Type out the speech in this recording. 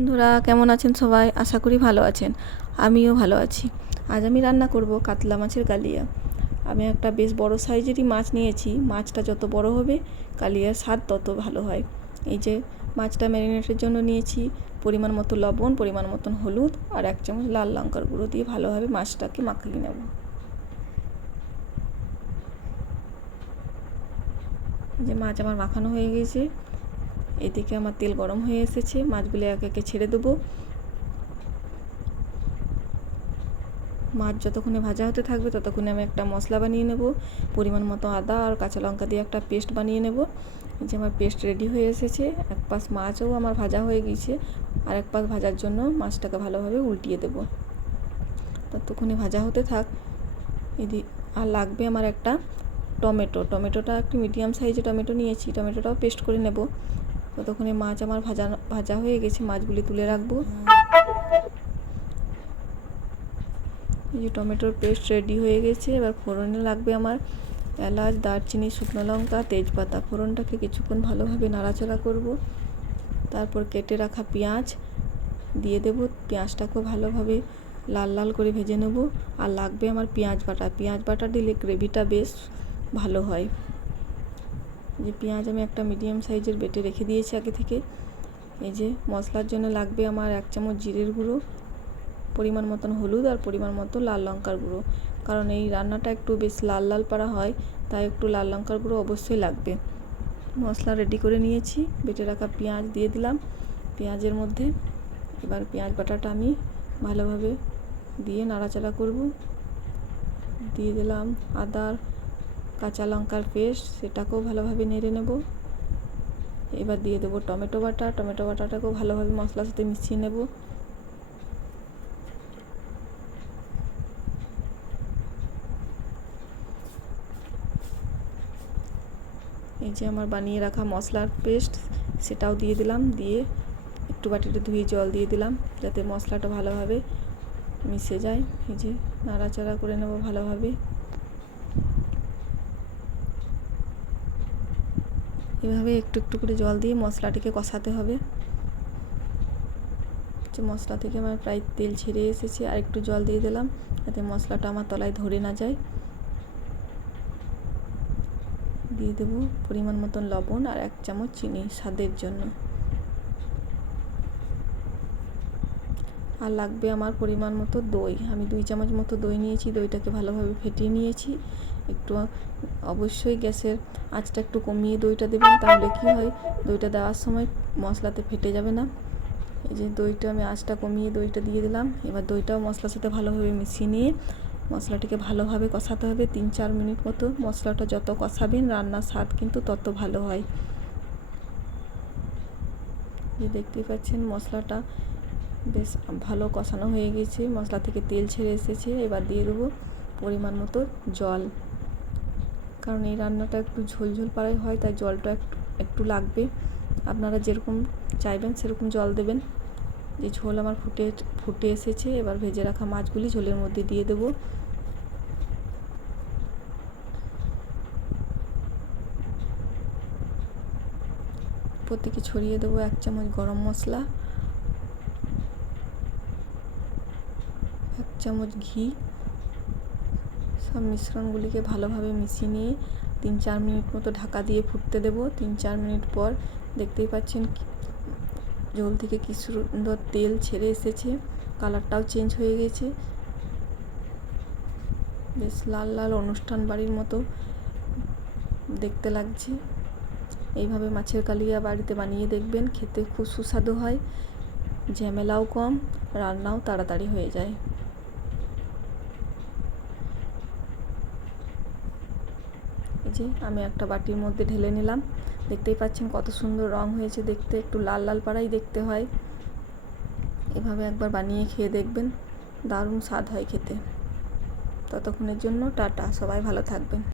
বন্ধুরা কেমন আছেন সবাই? আশা করি ভালো আছেন। আমিও ভালো আছি। আজ আমি রান্না করব কাতলা মাছের কালিয়া। আমি একটা বেশ বড় সাইজেরই মাছ নিয়েছি। মাছটা যত বড় হবে কালিয়ার স্বাদ তত ভালো হয়। এই যে মাছটা ম্যারিনেটের জন্য নিয়েছি পরিমাণ মতো লবণ, পরিমাণ মতন হলুদ আর 1 চামচ লাল লঙ্কার গুঁড়ো দিয়ে ভালোভাবে মাছটাকে মাখিয়ে নেব। যে মাছ আমার মাখানো হয়ে গেছে, এদিকে আমার তেল গরম হয়ে এসেছে। মাছগুলো একে একে ছেড়ে দেবো। মাছ যতক্ষণে ভাজা হতে থাকবে ততক্ষণে আমি একটা মশলা বানিয়ে নেব। পরিমাণ মতো আদা আর কাঁচা লঙ্কা দিয়ে একটা পেস্ট বানিয়ে নেব। এই যে আমার পেস্ট রেডি হয়ে এসেছে। এক পাশ মাছও আমার ভাজা হয়ে গিয়েছে, আর এক পাশ ভাজার জন্য মাছটাকে ভালোভাবে উল্টিয়ে দেব। ততক্ষণে ভাজা হতে থাক। আর লাগবে আমার একটা টমেটোটা একটু মিডিয়াম সাইজে টমেটো নিয়েছি। টমেটোটাও পেস্ট করে নেব। ততক্ষণে মাছ আমার ভাজা হয়ে গেছে। মাছগুলি তুলে রাখবো। এই যে টমেটোর পেস্ট রেডি হয়ে গেছে। এবার ফোড়নে লাগবে আমার এলাচ, দারচিনি, শুকনো লঙ্কা, তেজপাতা। ফোড়নটাকে কিছুক্ষণ ভালোভাবে নাড়াচাড়া করব। তারপর কেটে রাখা পেঁয়াজ দিয়ে দেব। পেঁয়াজটাকেও ভালোভাবে লাল লাল করে ভেজে নেব। আর লাগবে আমার পেঁয়াজ বাটা দিলে গ্রেভিটা বেশ ভালো হয়। যে পেঁয়াজ আমি একটা মিডিয়াম সাইজের বেটে রেখে দিয়েছি আগে থেকে। এই যে মশলার জন্য লাগবে আমার 1 চামচ জিরের গুঁড়ো, পরিমাণ মতন হলুদ আর পরিমাণ মতো লাল লঙ্কার গুঁড়ো। কারণ এই রান্নাটা একটু বেশ লাল লাল পাড়া হয়, তাই একটু লাল লঙ্কার গুঁড়ো অবশ্যই লাগবে। মশলা রেডি করে নিয়েছি। বেটে রাখা পেঁয়াজ দিয়ে দিলাম পেঁয়াজের মধ্যে। এবার পেঁয়াজ বাটাটা আমি ভালোভাবে দিয়ে নাড়াচাড়া করব। দিয়ে দিলাম আদার কাঁচা লঙ্কার পেস্ট, সেটাকেও ভালোভাবে নেড়ে নেব। এবার দিয়ে দেবো টমেটো বাটাটাকেও ভালোভাবে মশলার সাথে মিশিয়ে নেব। এই যে আমার বানিয়ে রাখা মশলার পেস্ট, সেটাও দিয়ে দিলাম। দিয়ে একটু বাটিটা ধুয়ে জল দিয়ে দিলাম যাতে মশলাটা ভালোভাবে মিশে যায়। এই যে নাড়াচাড়া করে নেব ভালোভাবে। এভাবে একটু একটু করে জল দিয়ে মশলাটিকে কষাতে হবে। যে মশলা থেকে আমার প্রায় তেল ছেড়ে এসেছে, আর একটু জল দিয়ে দিলাম যাতে মশলাটা আমার তলায় ধরে না যায়। দিয়ে দেবো পরিমাণ মতন লবণ আর 1 চামচ চিনি স্বাদের জন্য। আর লাগবে আমার পরিমাণ মতো দই। আমি 2 চামচ মতো দই নিয়েছি। দইটাকে ভালোভাবে ফেটিয়ে নিয়েছি। একটু অবশ্যই গ্যাসের আঁচটা একটু কমিয়ে দইটা দেবেন, তাহলে কি হয় দইটা দেওয়ার সময় মশলাতে ফেটে যাবে না। এই যে দইটা আমি আঁচটা কমিয়ে দইটা দিয়ে দিলাম। এবার দইটাও মশলার সাথে ভালোভাবে মিশিয়ে নিয়ে মশলাটিকে ভালোভাবে কষাতে হবে 3-4 মিনিট মতো। মশলাটা যত কষাবেন রান্নার স্বাদ কিন্তু তত ভালো হয়। যে দেখতেই পাচ্ছেন মশলাটা বেশ ভালো কষানো হয়ে গেছে। মশলা থেকে তেল ছেড়ে এসেছে। এবার দিয়ে দেবো পরিমাণ মতো জল। কারণ এই রান্নাটা একটু ঝোলঝোল পাড়াই হয়, তাই জলটা একটু লাগবে। আপনারা যেরকম চাইবেন সেরকম জল দেবেন। যে ঝোল আমার ফুটে এসেছে। এবার ভেজে রাখা মাছগুলি ঝোলের মধ্যে দিয়ে দেবো। প্রত্যেকে ছড়িয়ে দেবো 1 চামচ গরম মশলা, 1 চামচ ঘি। সব মিশ্রণগুলিকে ভালোভাবে মিশিয়ে নিয়ে 3-4 মিনিট মতো ঢাকা দিয়ে ফুটতে দেব। 3-4 মিনিট পর দেখতেই পাচ্ছেন ঝোল থেকে কি সুন্দর তেল ছেড়ে এসেছে। কালারটাও চেঞ্জ হয়ে গেছে। বেশ লাল লাল অনুষ্ঠান বাড়ির মতো দেখতে লাগছে। এইভাবে মাছের কালিয়া বাড়িতে বানিয়ে দেখবেন, খেতে খুব সুস্বাদু হয়। ঝামেলাও কম, রান্নাও তাড়াতাড়ি হয়ে যায়। এই যে আমি একটা বাটির মধ্যে ঢেলে নিলাম। দেখতেই পাচ্ছেন কত সুন্দর রং হয়েছে দেখতে। একটু লাল লাল পাড়াই দেখতে হয়। এভাবে একবার বানিয়ে খেয়ে দেখবেন, দারুণ স্বাদ হয় খেতে। ততক্ষণের জন্য টাটা, সবাই ভালো থাকবেন।